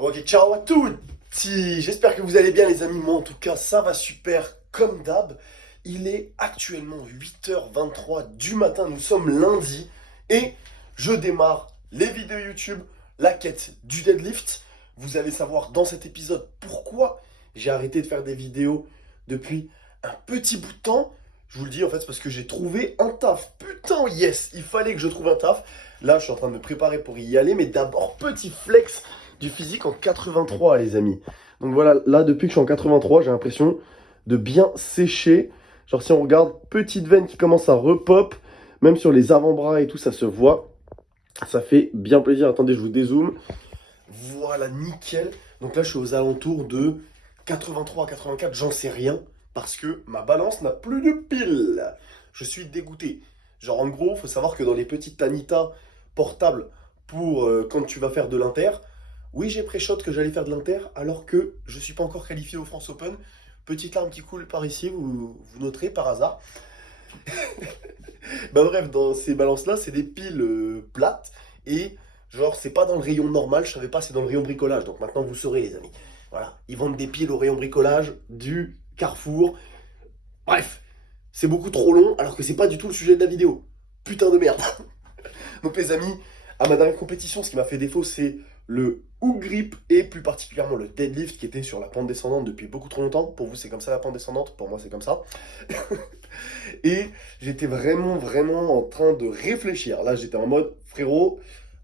Ok, ciao à tutti. J'espère que vous allez bien les amis. Moi en tout cas ça va super comme d'hab. Il est actuellement 8h23 du matin, nous sommes lundi et je démarre les vidéos YouTube, la quête du deadlift. Vous allez savoir dans cet épisode pourquoi j'ai arrêté de faire des vidéos depuis un petit bout de temps. Je vous le dis en fait c'est parce que j'ai trouvé un taf. Putain yes, il fallait que je trouve un taf. Là je suis en train de me préparer pour y aller, mais d'abord petit flex du physique en 83 les amis. Donc voilà, là depuis que je suis en 83, j'ai l'impression de bien sécher. Genre si on regarde, petite veine qui commence à repop, même sur les avant-bras et tout, ça se voit. Ça fait bien plaisir. Attendez, je vous dézoome. Voilà, nickel. Donc là, je suis aux alentours de 83 à 84, j'en sais rien, parce que ma balance n'a plus de pile. Je suis dégoûté. Genre en gros, il faut savoir que dans les petites Tanita portables pour quand tu vas faire de l'inter, oui, j'ai pré-shot que j'allais faire de l'inter, alors que je ne suis pas encore qualifié au France Open. Petite larme qui coule par ici, vous noterez par hasard. Bah bref, dans ces balances-là, c'est des piles plates. Et genre, c'est pas dans le rayon normal, je savais pas, c'est dans le rayon bricolage. Donc maintenant, vous saurez, les amis. Voilà, ils vendent des piles au rayon bricolage du Carrefour. Bref, c'est beaucoup trop long, alors que c'est pas du tout le sujet de la vidéo. Putain de merde. Donc les amis, à ma dernière compétition, ce qui m'a fait défaut, c'est le hook grip et plus particulièrement le deadlift qui était sur la pente descendante depuis beaucoup trop longtemps. Pour vous, c'est comme ça la pente descendante, pour moi, c'est comme ça. Et j'étais vraiment en train de réfléchir. Là, j'étais en mode, frérot,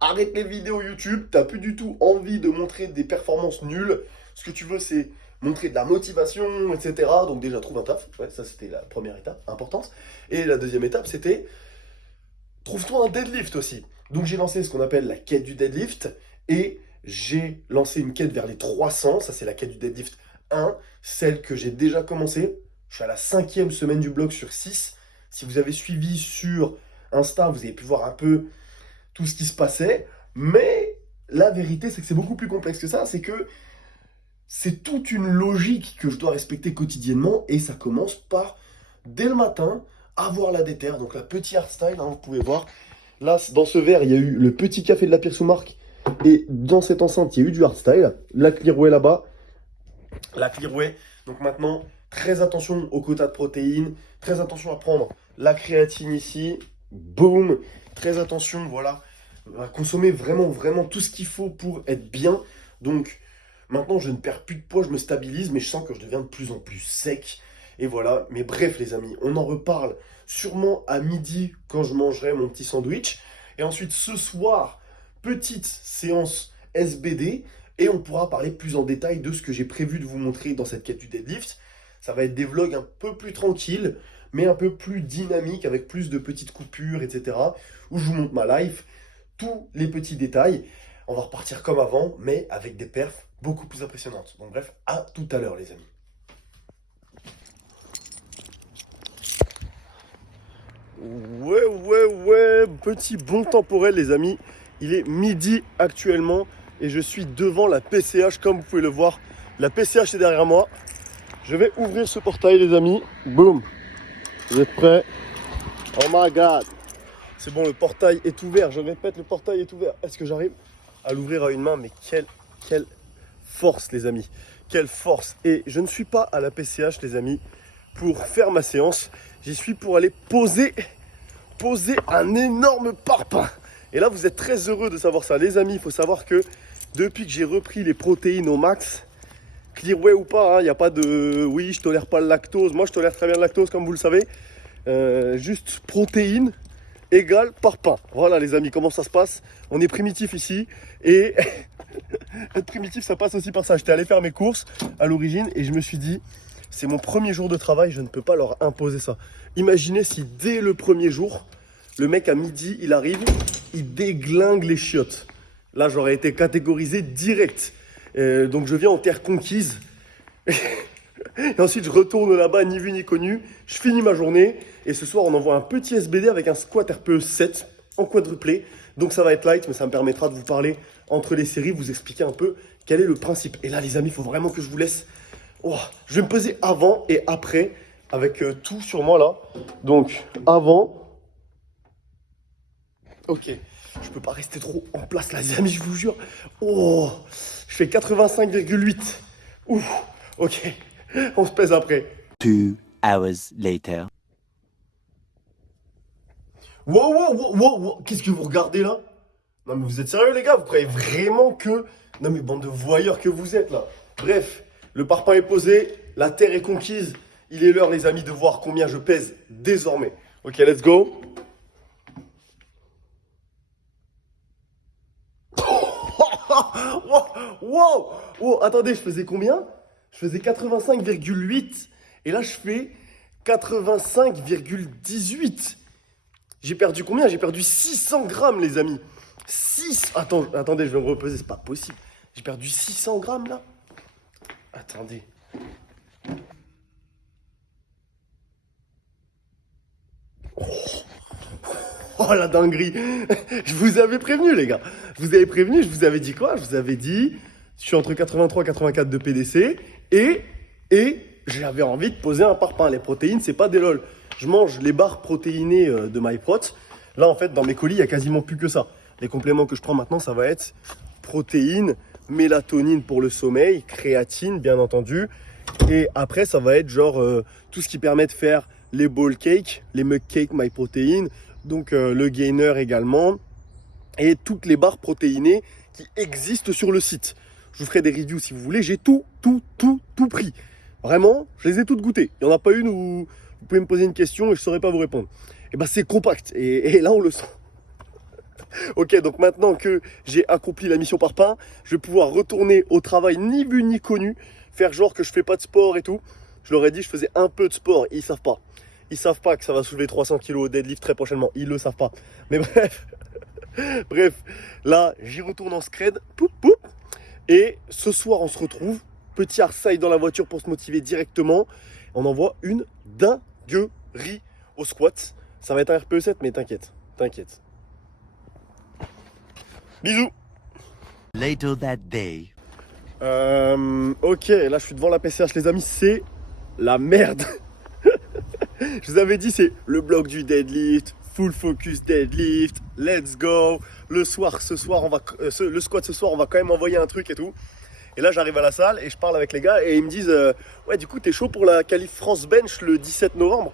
arrête les vidéos YouTube, t'as plus du tout envie de montrer des performances nulles. Ce que tu veux, c'est montrer de la motivation, etc. Donc déjà, trouve un taf. Ouais, ça, c'était la première étape, importante. Et la deuxième étape, c'était trouve-toi un deadlift aussi. Donc j'ai lancé ce qu'on appelle la quête du deadlift et j'ai lancé une quête vers les 300. Ça, c'est la quête du deadlift 1, celle que j'ai déjà commencé. Je suis à la 5e semaine du blog sur 6. Si vous avez suivi sur Insta, vous avez pu voir un peu tout ce qui se passait. Mais la vérité, c'est que c'est beaucoup plus complexe que ça. C'est que c'est toute une logique que je dois respecter quotidiennement. Et ça commence par, dès le matin, avoir la déterre. Donc la petite hardstyle, hein, vous pouvez voir. Là, dans ce verre, il y a eu le petit café de la Pierre sous-marque. Et dans cette enceinte, il y a eu du hardstyle. La Clearway là-bas. La Clearway. Donc maintenant, très attention au quota de protéines. Très attention à prendre la créatine ici. Boum. Très attention, voilà. À consommer vraiment tout ce qu'il faut pour être bien. Donc maintenant, je ne perds plus de poids, je me stabilise, mais je sens que je deviens de plus en plus sec. Et voilà. Mais bref, les amis, on en reparle sûrement à midi quand je mangerai mon petit sandwich. Et ensuite, ce soir, petite séance SBD. Et on pourra parler plus en détail de ce que j'ai prévu de vous montrer dans cette quête du deadlift. Ça va être des vlogs un peu plus tranquilles, mais un peu plus dynamiques, avec plus de petites coupures, etc. Où je vous montre ma life, tous les petits détails. On va repartir comme avant, mais avec des perfs beaucoup plus impressionnantes. Donc bref, à tout à l'heure les amis. Ouais, petit bond temporel les amis. Il est midi actuellement et je suis devant la PCH comme vous pouvez le voir. La PCH est derrière moi. Je vais ouvrir ce portail les amis. Boum. Vous êtes prêts? Oh my god. C'est bon, le portail est ouvert. Je répète, le portail est ouvert. Est-ce que j'arrive à l'ouvrir à une main? Mais quelle force les amis. Quelle force. Et je ne suis pas à la PCH les amis pour faire ma séance. J'y suis pour aller poser un énorme parpaing. Et là, vous êtes très heureux de savoir ça. Les amis, il faut savoir que depuis que j'ai repris les protéines au max, Clearway ou pas, il n'y a pas de oui, je tolère pas le lactose. Moi, je tolère très bien le lactose, comme vous le savez. Juste protéines égale parpaing. Voilà, les amis, comment ça se passe? On est primitif ici. Et être primitif, ça passe aussi par ça. J'étais allé faire mes courses à l'origine et je me suis dit, c'est mon premier jour de travail, je ne peux pas leur imposer ça. Imaginez si dès le premier jour, le mec à midi, il arrive, il déglingue les chiottes. Là, j'aurais été catégorisé direct. Donc je viens en terre conquise. Et ensuite, je retourne là-bas, ni vu ni connu. Je finis ma journée. Et ce soir, on envoie un petit SBD avec un squat RPE 7 en quadruplé. Donc ça va être light, mais ça me permettra de vous parler entre les séries, vous expliquer un peu quel est le principe. Et là, les amis, il faut vraiment que je vous laisse. Oh, je vais me peser avant et après avec tout sur moi là. Donc avant. Ok, je peux pas rester trop en place là les amis, je vous jure. Oh, je fais 85,8. Ouf, ok, on se pèse après. 2 hours later. Wow, qu'est-ce que vous regardez là? Non mais vous êtes sérieux les gars? Vous croyez vraiment que... Non mais bande de voyeurs que vous êtes là. Bref, le parpaing est posé, la terre est conquise. Il est l'heure les amis de voir combien je pèse désormais. Ok, let's go. Wow, attendez, je faisais combien? Je faisais 85,8 et là je fais 85,18. J'ai perdu combien? J'ai perdu 600 grammes les amis. 6... Attendez, je vais me repeser, c'est pas possible. J'ai perdu 600 grammes là. Attendez. Oh la dinguerie. Je vous avais prévenu les gars. Je vous avais prévenu, je vous avais dit quoi? Je vous avais dit, je suis entre 83 et 84 de PDC et j'avais envie de poser un parpaing. Les protéines, c'est pas des lol. Je mange les barres protéinées de MyProt. Là en fait, dans mes colis, il y a quasiment plus que ça. Les compléments que je prends maintenant, ça va être protéines, mélatonine pour le sommeil, créatine bien entendu. Et après, ça va être genre tout ce qui permet de faire les ball cakes, les mug cakes MyProtein, donc le gainer également, et toutes les barres protéinées qui existent sur le site. Je vous ferai des reviews si vous voulez, j'ai tout pris. Vraiment, je les ai toutes goûtées. Il n'y en a pas une où vous pouvez me poser une question et je ne saurais pas vous répondre. Et ben c'est compact, et là on le sent. Ok, donc maintenant que j'ai accompli la mission parpaing, je vais pouvoir retourner au travail ni vu ni connu, faire genre que je fais pas de sport et tout. Je leur ai dit que je faisais un peu de sport, ils savent pas. Ils savent pas que ça va soulever 300 kg au deadlift très prochainement, ils le savent pas. Mais bref, là j'y retourne en scred, et ce soir on se retrouve, petit harsaille dans la voiture pour se motiver directement. On envoie une dinguerie au squat. Ça va être un RPE7 mais t'inquiète. Bisous. Later that day. Ok, là je suis devant la PCH les amis, c'est la merde. Je vous avais dit c'est le bloc du deadlift, full focus deadlift, let's go. Le squat ce soir on va quand même envoyer un truc et tout. Et là j'arrive à la salle et je parle avec les gars et ils me disent ouais du coup t'es chaud pour la qualif France Bench le 17 novembre?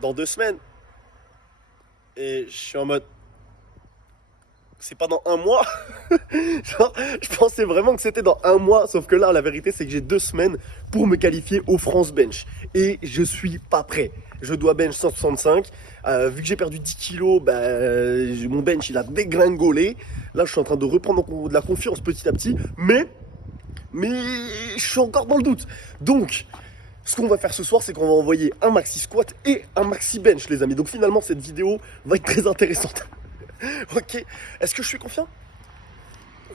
Dans 2 semaines. Et je suis en mode... C'est pas dans 1 mois. Genre, je pensais vraiment que c'était dans 1 mois. Sauf que là, la vérité, c'est que j'ai 2 semaines pour me qualifier au France Bench. Et je suis pas prêt. Je dois bench 165. Vu que j'ai perdu 10 kilos, mon bench, il a dégringolé. Là, je suis en train de reprendre de la confiance petit à petit. Mais je suis encore dans le doute. Donc, ce qu'on va faire ce soir, c'est qu'on va envoyer un maxi squat et un maxi bench, les amis. Donc finalement, cette vidéo va être très intéressante. Ok, est-ce que je suis confiant?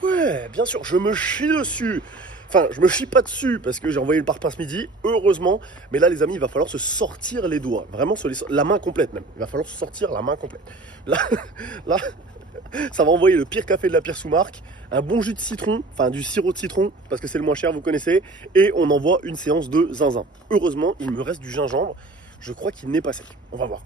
Ouais, bien sûr, je me chie dessus. Enfin, je me chie pas dessus parce que j'ai envoyé le parpaing ce midi, heureusement. Mais là, les amis, il va falloir se sortir les doigts. Vraiment, la main complète même. Il va falloir se sortir la main complète. Là, ça va envoyer le pire café de la pire sous-marque, un bon jus de citron, enfin du sirop de citron, parce que c'est le moins cher, vous connaissez. Et on envoie une séance de zinzin. Heureusement, il me reste du gingembre. Je crois qu'il n'est pas sec. On va voir.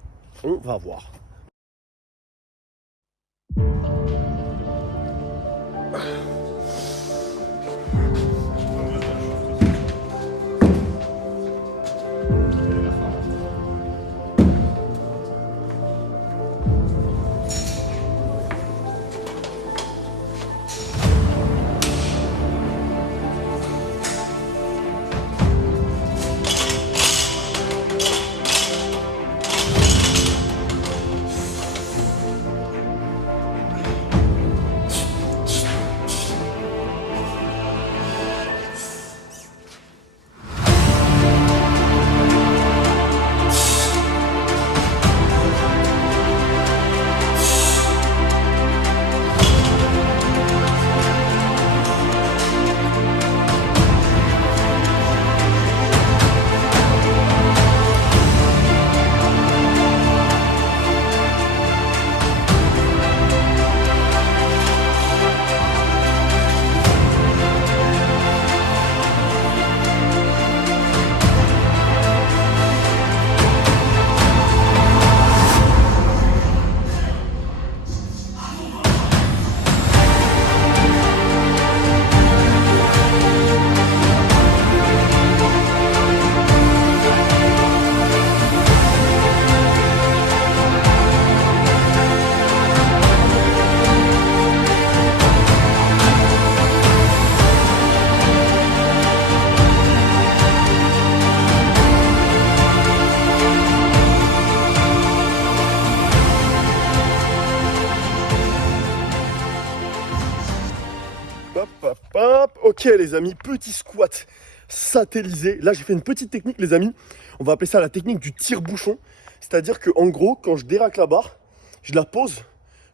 Hop, hop, hop. Ok les amis, petit squat satellisé. Là j'ai fait une petite technique les amis. On va appeler ça la technique du tire-bouchon. C'est-à-dire que en gros, quand je déraque la barre, je la pose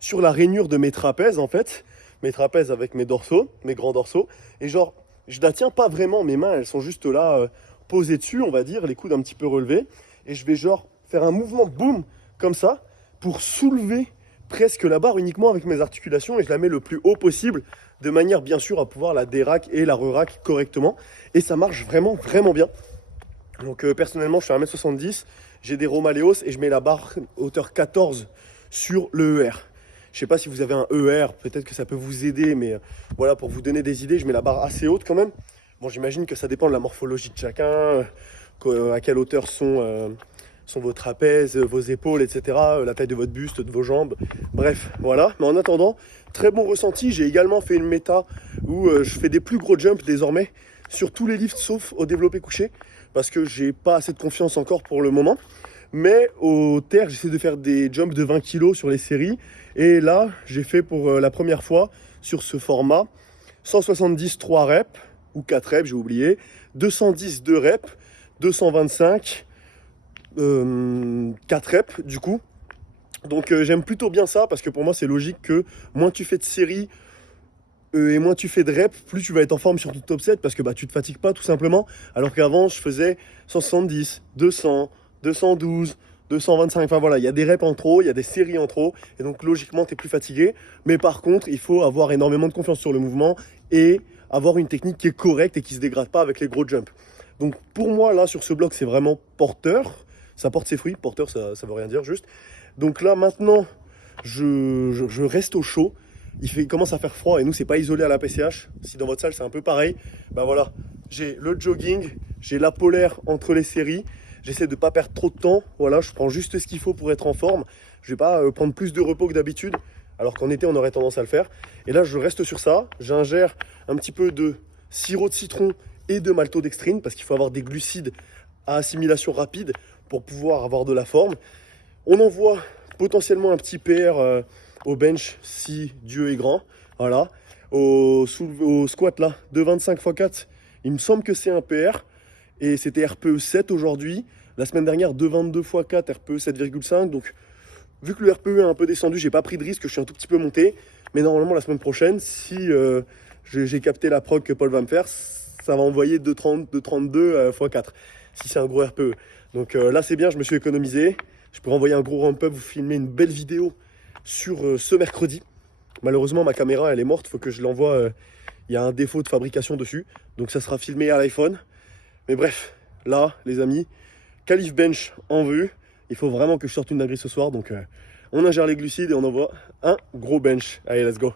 sur la rainure de mes trapèzes en fait. Mes trapèzes avec mes dorsaux, mes grands dorsaux. Et genre, je la tiens pas vraiment, mes mains elles sont juste là posées dessus, on va dire, les coudes un petit peu relevés. Et je vais genre faire un mouvement boum comme ça pour soulever presque la barre uniquement avec mes articulations et je la mets le plus haut possible de manière bien sûr à pouvoir la déraque et la re-rack correctement et ça marche vraiment vraiment bien. Donc personnellement je fais 1m70, j'ai des Romaleos et je mets la barre hauteur 14 sur le ER. Je sais pas si vous avez un ER, peut-être que ça peut vous aider, mais voilà, pour vous donner des idées, je mets la barre assez haute quand même. Bon, j'imagine que ça dépend de la morphologie de chacun, à quelle hauteur sont vos trapèzes, vos épaules, etc. La taille de votre buste, de vos jambes. Bref, voilà. Mais en attendant, très bon ressenti. J'ai également fait une méta où je fais des plus gros jumps désormais sur tous les lifts sauf au développé couché parce que j'ai pas assez de confiance encore pour le moment. Mais au terre, j'essaie de faire des jumps de 20 kg sur les séries. Et là, j'ai fait pour la première fois sur ce format 170 3 reps ou 4 reps, j'ai oublié, 210 2 reps, 225 4 reps du coup. Donc j'aime plutôt bien ça parce que pour moi c'est logique que moins tu fais de séries et moins tu fais de reps, plus tu vas être en forme sur ton top 7 parce que bah, tu te fatigues pas tout simplement. Alors qu'avant je faisais 170, 200, 212, 225, enfin voilà, il y a des reps en trop, il y a des séries en trop et donc logiquement tu es plus fatigué. Mais par contre il faut avoir énormément de confiance sur le mouvement et avoir une technique qui est correcte et qui se dégrade pas avec les gros jumps. Donc pour moi là sur ce bloc c'est vraiment porteur. Ça porte ses fruits, porteur ça veut rien dire juste. Donc là maintenant je reste au chaud. Il commence à faire froid et nous c'est pas isolé à la PCH. Si dans votre salle c'est un peu pareil, bah voilà, j'ai le jogging, j'ai la polaire entre les séries. J'essaie de pas perdre trop de temps. Voilà, je prends juste ce qu'il faut pour être en forme. Je vais pas prendre plus de repos que d'habitude, alors qu'en été on aurait tendance à le faire. Et là je reste sur ça. J'ingère un petit peu de sirop de citron et de maltodextrine parce qu'il faut avoir des glucides à assimilation rapide pour pouvoir avoir de la forme. On envoie potentiellement un petit PR au bench si Dieu est grand. Voilà. Au squat là, 2,25 x 4, il me semble que c'est un PR. Et c'était RPE 7 aujourd'hui. La semaine dernière, 2,22 x 4, RPE 7,5. Donc, vu que le RPE est un peu descendu, j'ai pas pris de risque, je suis un tout petit peu monté. Mais normalement, la semaine prochaine, si j'ai capté la prog que Paul va me faire, ça va envoyer 2,30, 2,32 x 4. Si c'est un gros RPE. Donc là, c'est bien, je me suis économisé. Je peux renvoyer un gros ramp-up, vous filmer une belle vidéo sur ce mercredi. Malheureusement, ma caméra, elle est morte. Il faut que je l'envoie. Il y a un défaut de fabrication dessus. Donc, ça sera filmé à l'iPhone. Mais bref, là, les amis, Calif Bench en vue. Il faut vraiment que je sorte une dinguerie ce soir. Donc, on ingère les glucides et on envoie un gros bench. Allez, let's go.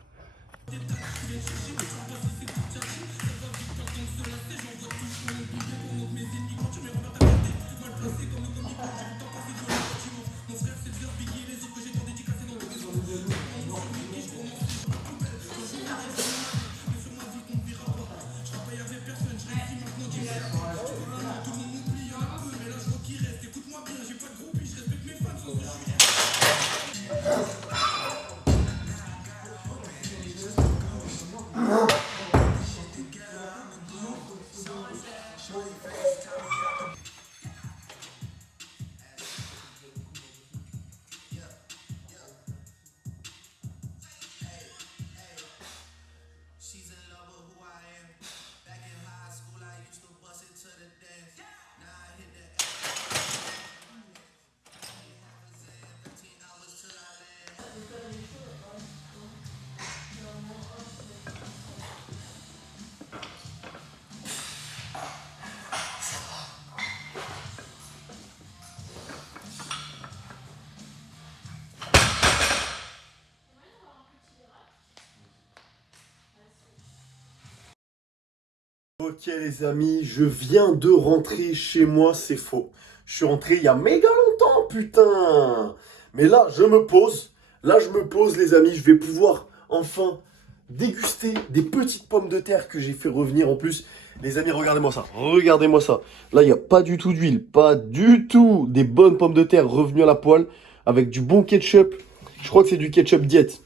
Ok les amis, je viens de rentrer chez moi, c'est faux. Je suis rentré il y a méga longtemps, putain. Mais là, je me pose. Là, je me pose les amis, je vais pouvoir enfin déguster des petites pommes de terre que j'ai fait revenir en plus. Les amis, regardez-moi ça, regardez-moi ça. Là, il n'y a pas du tout d'huile, pas du tout. Des bonnes pommes de terre revenues à la poêle avec du bon ketchup. Je crois que c'est du ketchup diète.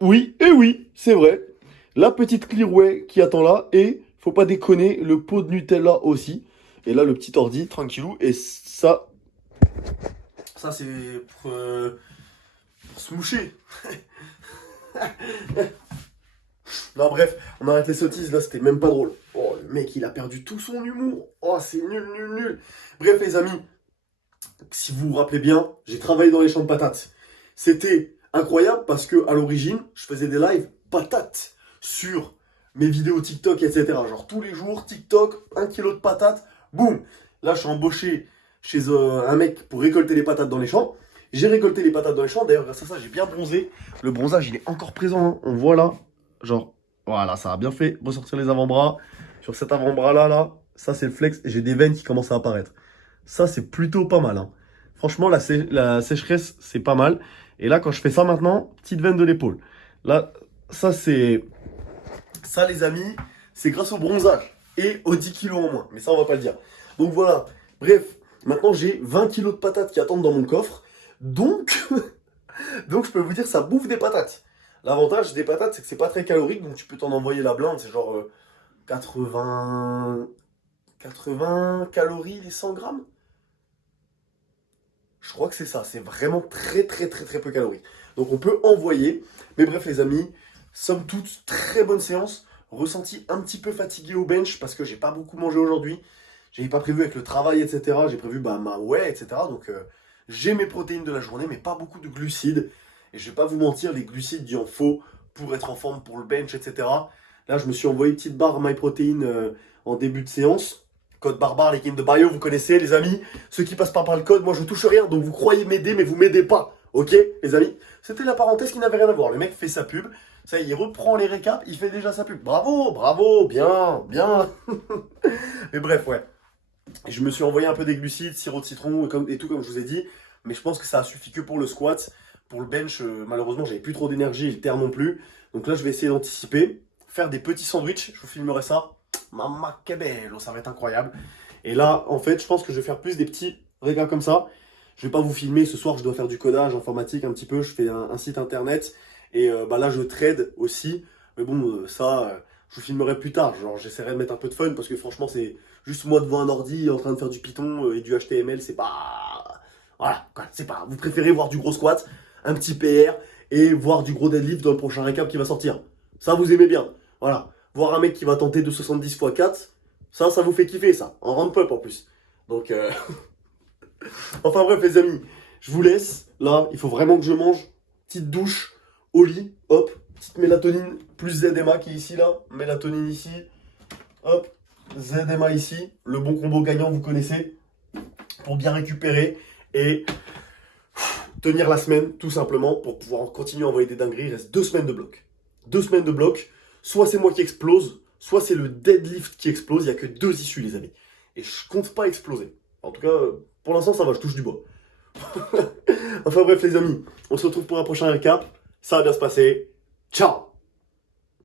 Oui, et oui, c'est vrai. la petite Clearway qui attend là, et, faut pas déconner, le pot de Nutella aussi. Et là, le petit ordi, tranquillou, et ça c'est pour se moucher. Non, bref, on arrête les sottises, là, c'était même pas drôle. Oh, le mec, il a perdu tout son humour. Oh, c'est nul, nul, nul. Bref, les amis, si vous vous rappelez bien, j'ai travaillé dans les champs de patates. C'était incroyable parce que à l'origine, je faisais des lives patates sur mes vidéos TikTok, etc. Genre tous les jours, TikTok, 1 kilo de patates, boum. Là, je suis embauché chez un mec pour récolter les patates dans les champs. J'ai récolté les patates dans les champs. D'ailleurs, grâce à ça, j'ai bien bronzé. Le bronzage, il est encore présent, hein. On voit là, genre, voilà, ça a bien fait ressortir les avant-bras. Sur cet avant-bras-là, là, ça, c'est le flex. J'ai des veines qui commencent à apparaître. Ça, c'est plutôt pas mal, hein. Franchement, la sécheresse, c'est pas mal. Et là, quand je fais ça maintenant, petite veine de l'épaule. Là, ça, c'est... Ça, les amis, c'est grâce au bronzage et aux 10 kilos en moins. Mais ça, on va pas le dire. Donc voilà. Bref, maintenant, j'ai 20 kilos de patates qui attendent dans mon coffre. Donc, donc je peux vous dire, ça bouffe des patates. L'avantage des patates, c'est que c'est pas très calorique. Donc, tu peux t'en envoyer la blinde. C'est genre 80 calories les 100 grammes. Je crois que c'est ça, c'est vraiment très très très très peu calorique. Donc on peut envoyer. Mais bref les amis, somme toute, très bonne séance. Ressenti un petit peu fatigué au bench parce que j'ai pas beaucoup mangé aujourd'hui. J'avais pas prévu avec le travail, etc. J'ai prévu ma whey, etc. Donc j'ai mes protéines de la journée, mais pas beaucoup de glucides. Et je vais pas vous mentir, les glucides, il en faut pour être en forme pour le bench, etc. Là, je me suis envoyé une petite barre MyProtein en début de séance. Code barbare, l'équipe de Bio, vous connaissez les amis. Ceux qui passent pas par le code, moi je touche rien. Donc vous croyez m'aider, mais vous m'aidez pas. Ok les amis? C'était la parenthèse qui n'avait rien à voir. Le mec fait sa pub. Ça y est, il reprend les récaps, il fait déjà sa pub. Bravo, bravo, bien, bien. Mais bref, ouais. Je me suis envoyé un peu des glucides, sirop de citron et tout comme je vous ai dit. Mais je pense que ça a suffi que pour le squat. Pour le bench, malheureusement, j'avais plus trop d'énergie et le terre non plus. Donc là, je vais essayer d'anticiper. Faire des petits sandwichs, je vous filmerai ça. Mamma que bello, ça va être incroyable. Et là, en fait, je pense que je vais faire plus des petits récaps comme ça. Je vais pas vous filmer, ce soir je dois faire du codage informatique un petit peu, je fais un site internet. Et là je trade aussi. Mais bon, je vous filmerai plus tard. Genre j'essaierai de mettre un peu de fun parce que franchement c'est juste moi devant un ordi en train de faire du Python et du HTML, c'est pas... Voilà, quoi, c'est pas... Vous préférez voir du gros squat, un petit PR et voir du gros deadlift dans le prochain récap qui va sortir. Ça vous aimez bien. Voilà. Voir un mec qui va tenter de 70 x 4, ça vous fait kiffer ça. En ramp-up en plus. Donc enfin bref les amis, je vous laisse. Là, il faut vraiment que je mange. Petite douche au lit, hop, petite mélatonine plus ZMA qui est ici là. Mélatonine ici, hop, ZMA ici. Le bon combo gagnant, vous connaissez. Pour bien récupérer et tenir la semaine, tout simplement, pour pouvoir continuer à envoyer des dingueries. Il reste 2 semaines de bloc. 2 semaines de bloc. Soit c'est moi qui explose, soit c'est le deadlift qui explose. Il n'y a que 2 issues, les amis. Et je compte pas exploser. En tout cas, pour l'instant, ça va, je touche du bois. Enfin bref, les amis, on se retrouve pour un prochain récap. Ça va bien se passer. Ciao!